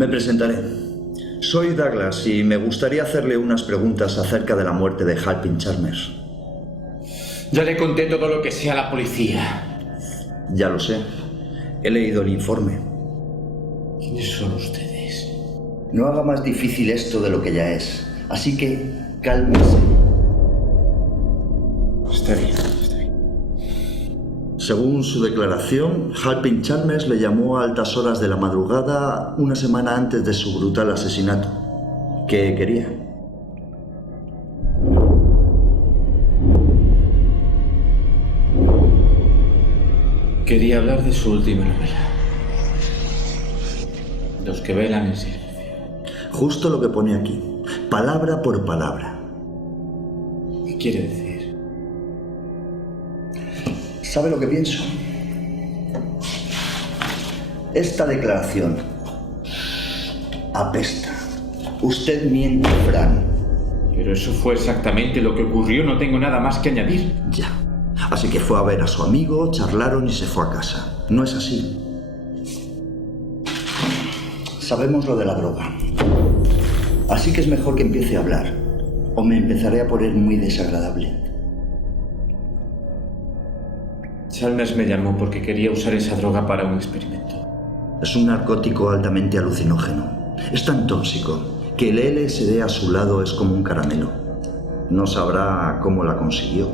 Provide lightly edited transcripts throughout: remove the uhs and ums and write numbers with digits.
Me presentaré. Soy Douglas y me gustaría hacerle unas preguntas acerca de la muerte de Halpin Chalmers. Ya le conté todo lo que sé a la policía. Ya lo sé. He leído el informe. ¿Quiénes son ustedes? No haga más difícil esto de lo que ya es. Así que, cálmese. Está bien. Según su declaración, Halpin Chalmers le llamó a altas horas de la madrugada una semana antes de su brutal asesinato. ¿Qué quería? Quería hablar de su última novela. Los que velan en silencio. Justo lo que pone aquí, palabra por palabra. ¿Qué quiere decir? ¿Sabe lo que pienso? Esta declaración apesta. Usted miente, Fran. Pero eso fue exactamente lo que ocurrió, no tengo nada más que añadir. Ya. Así que fue a ver a su amigo, charlaron y se fue a casa. No es así. Sabemos lo de la droga. Así que es mejor que empiece a hablar, o me empezaré a poner muy desagradable. Chalmers me llamó porque quería usar esa droga para un experimento. Es un narcótico altamente alucinógeno. Es tan tóxico que el LSD a su lado es como un caramelo. No sabrá cómo la consiguió.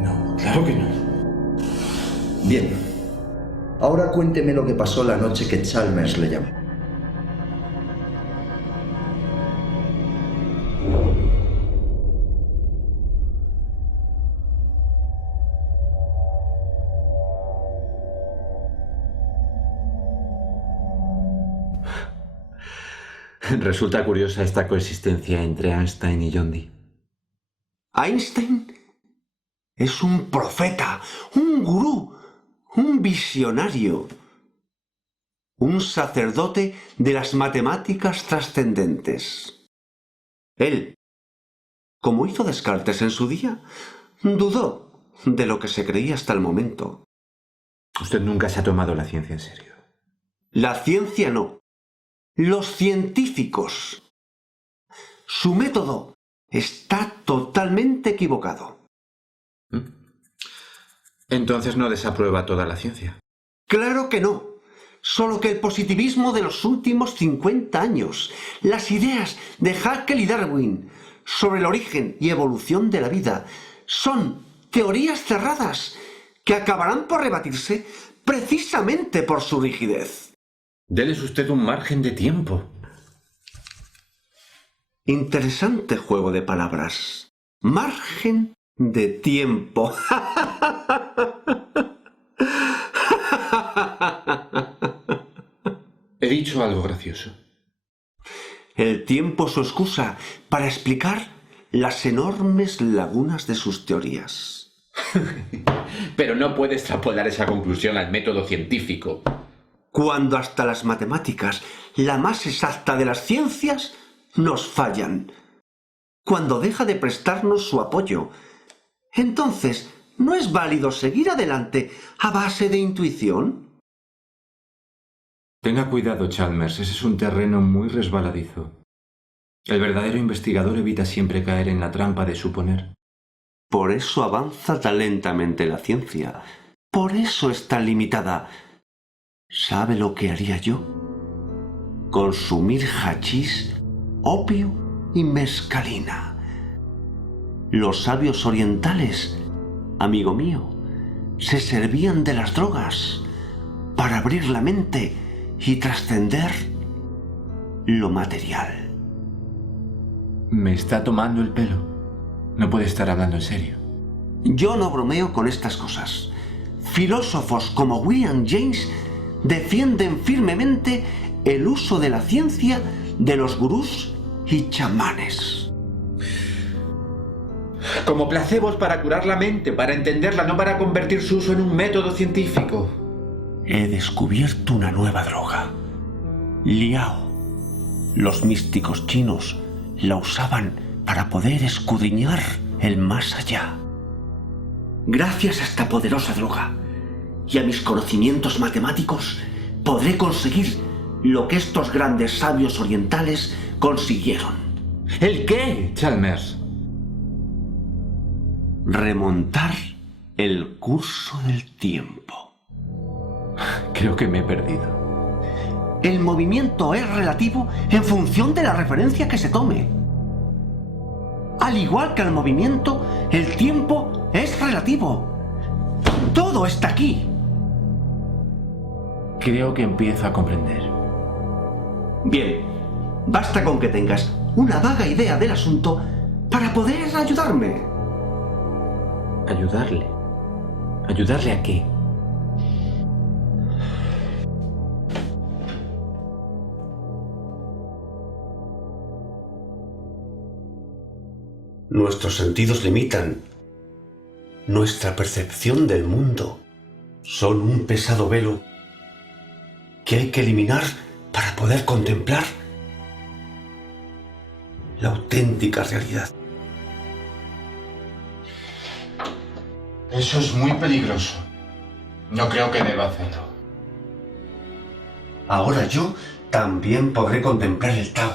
No, claro que no. Bien. Ahora cuénteme lo que pasó la noche que Chalmers le llamó. Resulta curiosa esta coexistencia entre Einstein y John Dee. Einstein es un profeta, un gurú, un visionario, un sacerdote de las matemáticas trascendentes. Él, como hizo Descartes en su día, dudó de lo que se creía hasta el momento. Usted nunca se ha tomado la ciencia en serio. La ciencia no. Los científicos. Su método está totalmente equivocado. Entonces no desaprueba toda la ciencia. Claro que no. Solo que el positivismo de los últimos 50 años, las ideas de Haeckel y Darwin sobre el origen y evolución de la vida, son teorías cerradas que acabarán por rebatirse precisamente por su rigidez. Déles usted un margen de tiempo. Interesante juego de palabras. Margen de tiempo. He dicho algo gracioso. El tiempo es su excusa para explicar las enormes lagunas de sus teorías. Pero no puede extrapolar esa conclusión al método científico. Cuando hasta las matemáticas, la más exacta de las ciencias, nos fallan. Cuando deja de prestarnos su apoyo. Entonces, ¿no es válido seguir adelante a base de intuición? Tenga cuidado, Chalmers, ese es un terreno muy resbaladizo. El verdadero investigador evita siempre caer en la trampa de suponer. Por eso avanza tan lentamente la ciencia. Por eso es tan limitada. ¿Sabe lo que haría yo? Consumir hachís, opio y mescalina. Los sabios orientales, amigo mío, se servían de las drogas para abrir la mente y trascender lo material. Me está tomando el pelo. No puede estar hablando en serio. Yo no bromeo con estas cosas. Filósofos como William James defienden firmemente el uso de la ciencia de los gurús y chamanes. Como placebos para curar la mente, para entenderla, no para convertir su uso en un método científico. He descubierto una nueva droga. Liao. Los místicos chinos la usaban para poder escudriñar el más allá. Gracias a esta poderosa droga y a mis conocimientos matemáticos, podré conseguir lo que estos grandes sabios orientales consiguieron. ¿El qué, Chalmers? Remontar el curso del tiempo. Creo que me he perdido. El movimiento es relativo en función de la referencia que se tome. Al igual que el movimiento, el tiempo es relativo. Todo está aquí. Creo que empiezo a comprender. Bien, basta con que tengas una vaga idea del asunto para poder ayudarme. ¿Ayudarle? ¿Ayudarle a qué? Nuestros sentidos limitan nuestra percepción del mundo. Son un pesado velo que hay que eliminar para poder contemplar la auténtica realidad. Eso es muy peligroso. No creo que deba hacerlo. Ahora yo también podré contemplar el Tao,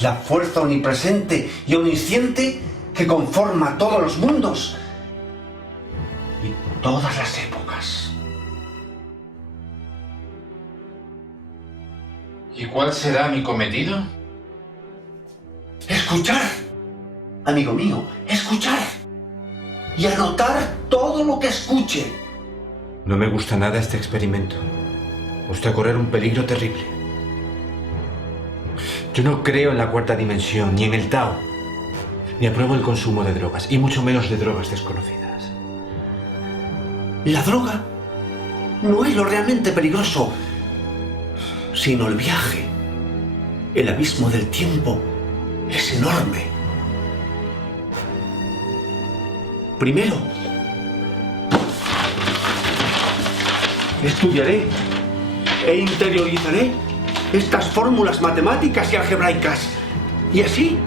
la fuerza omnipresente y omnisciente que conforma todos los mundos y todas las épocas. ¿Y cuál será mi cometido? Escuchar, amigo mío, escuchar y anotar todo lo que escuche. No me gusta nada este experimento. Usted correr un peligro terrible. Yo no creo en la cuarta dimensión, ni en el Tao, ni apruebo el consumo de drogas, y mucho menos de drogas desconocidas. La droga no es lo realmente peligroso, sino el viaje. El abismo del tiempo es enorme. Primero, estudiaré e interiorizaré estas fórmulas matemáticas y algebraicas, y así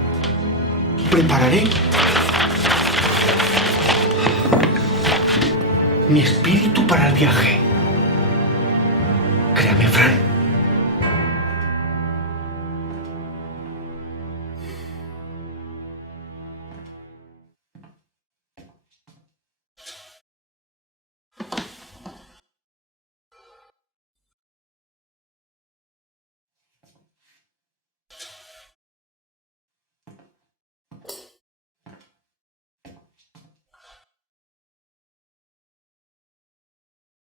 prepararé mi espíritu para el viaje. Créame, Fran.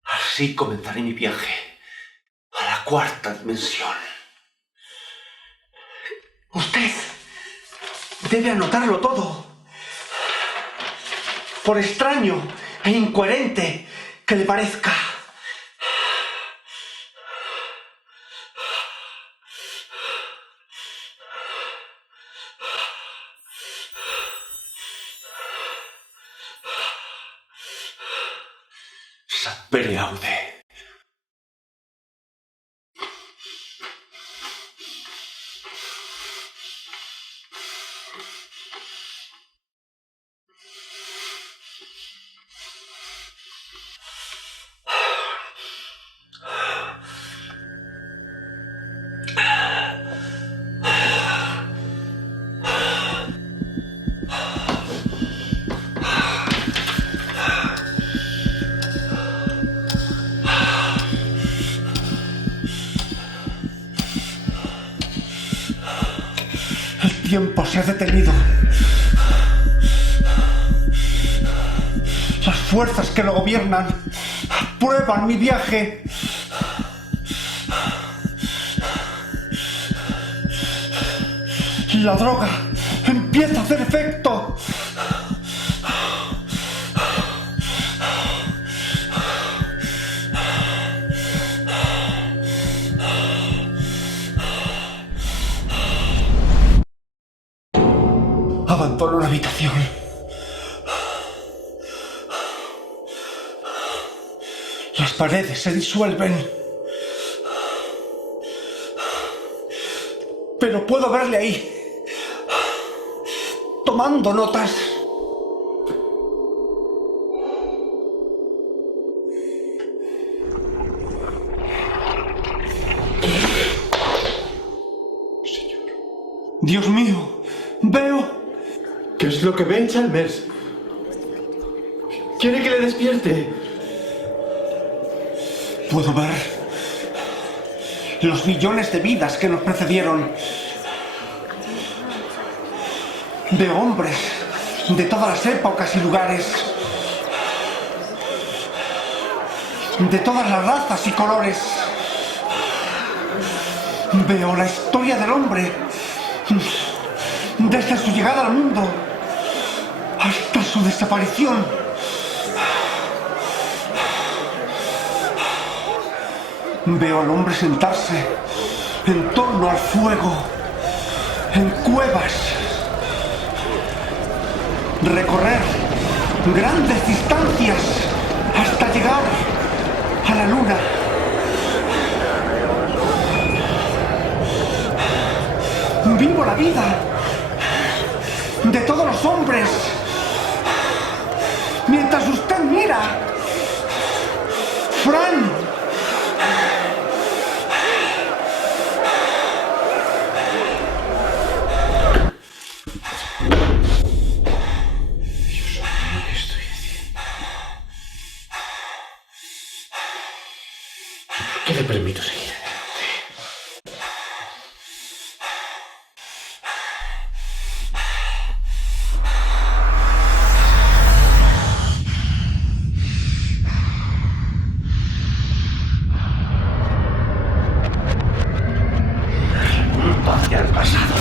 Así comenzaré mi viaje a la cuarta dimensión. Usted debe anotarlo todo. Por extraño e incoherente que le parezca. Sapere aude. El tiempo se ha detenido. Las fuerzas que lo gobiernan aprueban mi viaje. La droga empieza a hacer efecto. Abandono la habitación. Las paredes se disuelven. Pero puedo verle ahí, tomando notas. Dios mío, veo... ¿Qué es lo que ve, Chalmers? ¿Quiere que le despierte? Puedo ver los millones de vidas que nos precedieron. Veo hombres de todas las épocas y lugares, de todas las razas y colores. Veo la historia del hombre desde su llegada al mundo hasta su desaparición. Veo al hombre sentarse en torno al fuego, en cuevas, recorrer grandes distancias hasta llegar a la luna. Vivo la vida de todos los hombres mientras usted mira. Fran. ¿Qué le permito seguir? Hacia el pasado,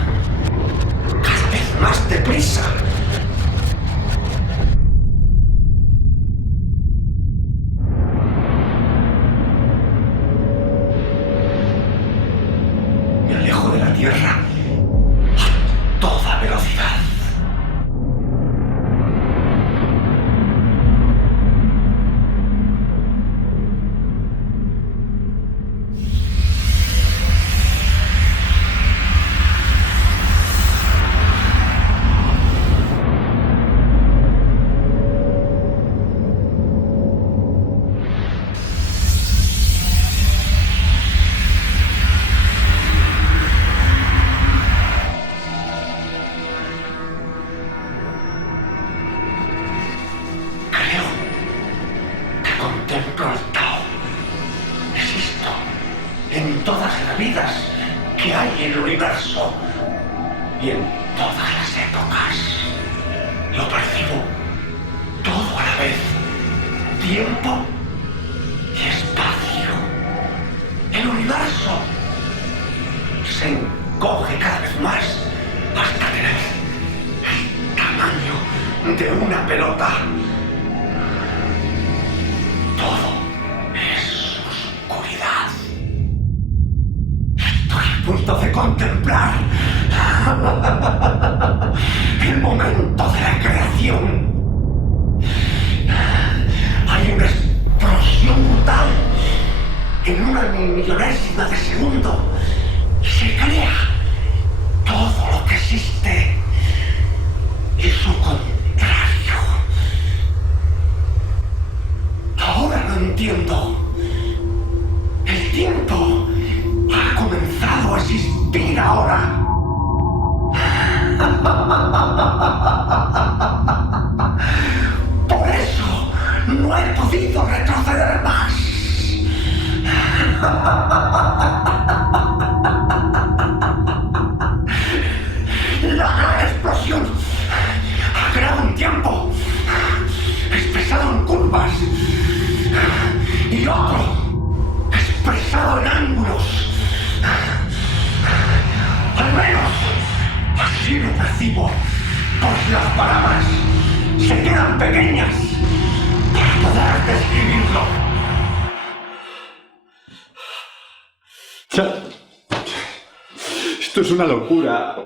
cada vez más deprisa. Me alejo de la Tierra a toda velocidad. Contemplo el Tao. Existo en todas las vidas que hay en el universo y en todas las épocas. Lo percibo todo a la vez. Tiempo y espacio. El universo se encoge cada vez más hasta tener el tamaño de una pelota. Todo es oscuridad. Estoy a punto de contemplar el momento de la creación. Hay una explosión brutal en una millonésima de segundo y se crea todo lo que existe y su contrario. Ahora lo entiendo. El tiempo ha comenzado a existir ahora. Por eso no he podido retroceder más. La gran explosión ha creado un tiempo expresado en curvas y otro expresado en ángulos. Al menos así lo percibo, pues las palabras se quedan pequeñas para poder describirlo. Esto es una locura.